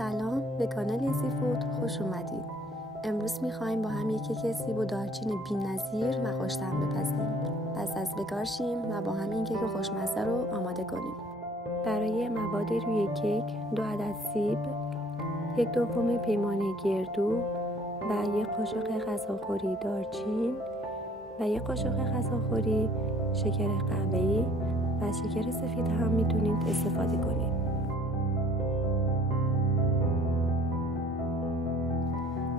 سلام، به کانال ایزی فود خوش اومدید. امروز میخوایم با هم یک کیک سیب و دارچین بی‌نظیر و خوش‌طعم بپزیم. پس از بکار شیم و با هم این کیک خوشمزه رو آماده کنیم. برای مواد روی کیک 2 عدد سیب، 1/2 پیمانه گردو و 1 قاشق غذاخوری دارچین و 1 قاشق غذاخوری شکر قهوه‌ای و شکر سفید هم میتونید استفاده کنید.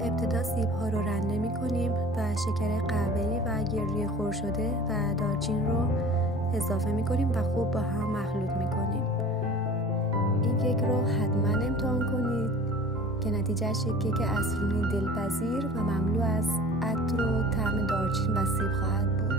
ابتدا سیب ها رو رنده می کنیم و شکر قهوه‌ای و گردوی خرد شده و دارچین رو اضافه می کنیم و خوب با هم مخلوط می کنیم. این کیک رو حتما امتحان کنید که نتیجهش یک کیک عصرونی دلپذیر و مملو از عطر و طعم دارچین و سیب خواهد بود.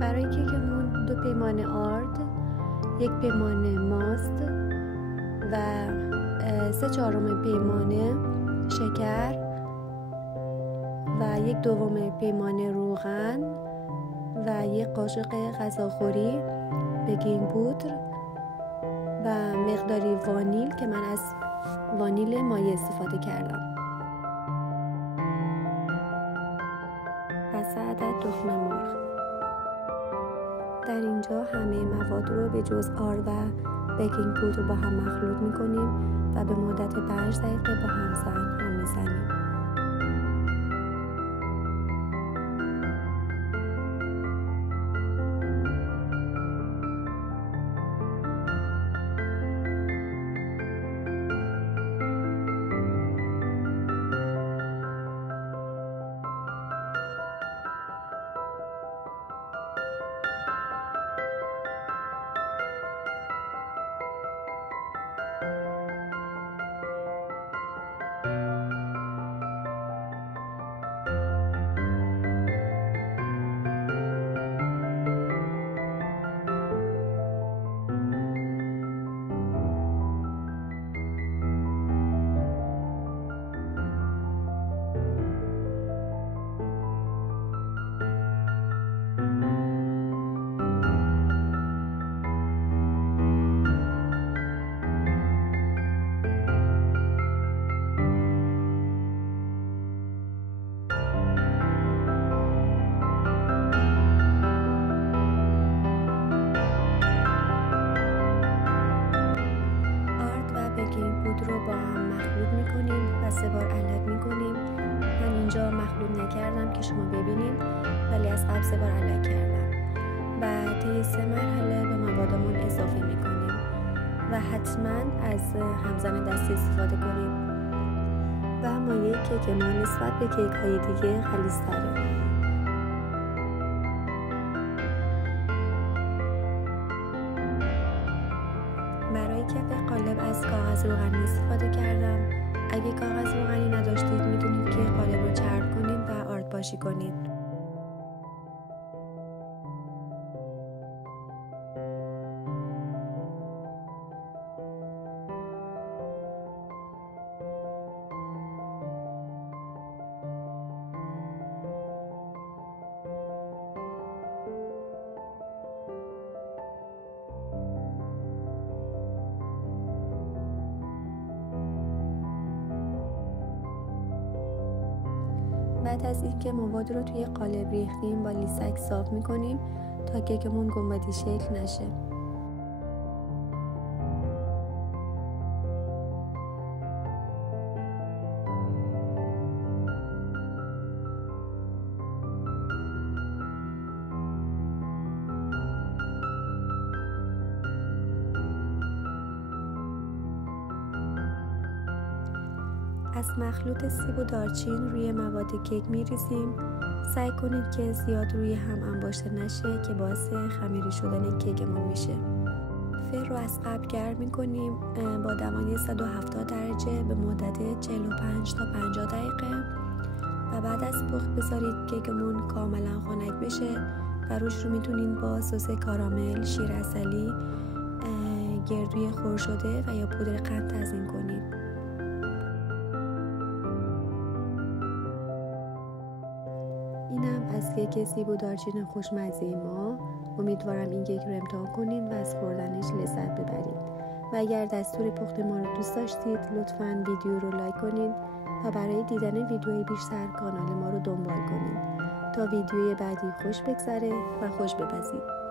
برای کیکمون 2 پیمانه آرد، 1 پیمانه ماست و 3/4 پیمانه شکر و 1/2 پیمانه روغن و 1 قاشق غذاخوری بیکینگ پودر و مقداری وانیل که من از وانیل مایع استفاده کردم و 3 عدد تخم مرغ. در اینجا همه مواد رو به جز آرد و بیکینگ پودر با هم مخلوط می‌کنیم و به مدت 5 دقیقه با هم می‌زنیم. رو با هم مخلوط میکنیم و 3 بار علک میکنیم. من اینجا مخلوط نکردم که شما ببینید، ولی از قبل 3 بار علک کردم و طی 3 مرحله به موادمون اضافه میکنیم و حتما از همزن دستی استفاده کنیم و مایع کیک ما نسبت به کیک های دیگه غلیظ‌تره. برای کف قالب از کاغذ روغنی استفاده کردم. اگه کاغذ روغنی نداشتید میتونید که قالب رو چرب کنید و آردباشی کنید. بعد از اینکه مواد رو توی قالب ریختیم با لیسک صاف میکنیم تا کیکمون گنبدی شکل نشه. از مخلوط سیب و دارچین روی مواد کیک میریزیم. سعی کنید که زیاد روی هم انباشته نشه که باعث خمیری شدن کیکمون میشه. فلافل رو از قبل گرم می‌کنیم با دمای 170 درجه به مدت 45 تا 50 دقیقه و بعد از پخت بذارید کیکمون کاملا خنک بشه و روش رو میتونین با سس کارامل، شیر عسلی، گردوی خرد شده و یا پودر قند تزیین کنید. اینم از کیک سیب و دارچین خوشمزه ما. امیدوارم این کیک رو امتحان کنید و از خوردنش لذت ببرید. و اگر دستور پخت ما رو دوست داشتید لطفاً ویدیو رو لایک کنید و برای دیدن ویدیوهای بیشتر کانال ما رو دنبال کنید تا ویدیوی بعدی خوش بگذره و خوش بپزید.